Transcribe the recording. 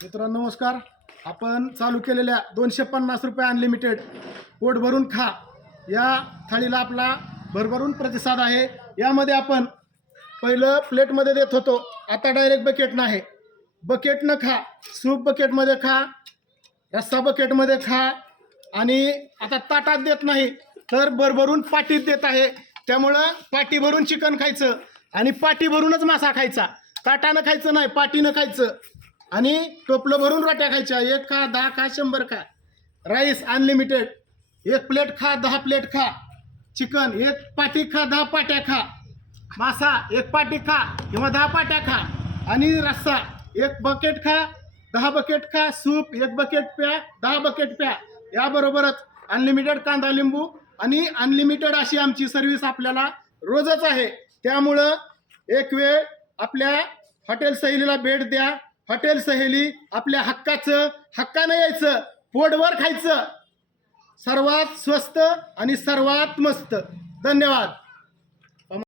मित्रांनो नमस्कार. आपण चालू केलेल्या 250 रुपये अनलिमिटेड पोट भरून खा या थाळीला आपला भरभरून प्रतिसाद आहे. यामध्ये आपण पहिलं प्लेटमध्ये देत होतो, आता डायरेक्ट बकेटनं आहे. बकेटनं खा, सूप बकेटमध्ये खा, रस्सा बकेटमध्ये खा आणि आता ताटात देत नाही तर भरभरून पाटीत देत आहे. त्यामुळं पाटी भरून चिकन खायचं आणि पाटी भरूनच मासा खायचा. ताटानं खायचं नाही, पाटीनं खायचं आणि टोपलं भरून रोट्या खायच्या. 1 खा, 10 खा, 100 खा. राईस अनलिमिटेड, 1 प्लेट खा, 10 प्लेट खा. चिकन 1 पाटी खा, 10 पाट्या खा. मासा 1 पाटी खा किंवा 10 पाट्या खा. आणि रस्सा 1 बकेट खा, 10 बकेट खा. सूप 1 बकेट प्या, 10 बकेट प्या. याबरोबरच अनलिमिटेड कांदा लिंबू आणि अनलिमिटेड अशी आमची सर्व्हिस आपल्याला रोजच आहे. त्यामुळं एक वेळ आपल्या हॉटेल सहेलीला भेट द्या. हॉटेल सहेली आपल्या हक्कानं यायचं, पोटभर खायचं. सर्वात स्वस्त आणि सर्वात मस्त. धन्यवाद.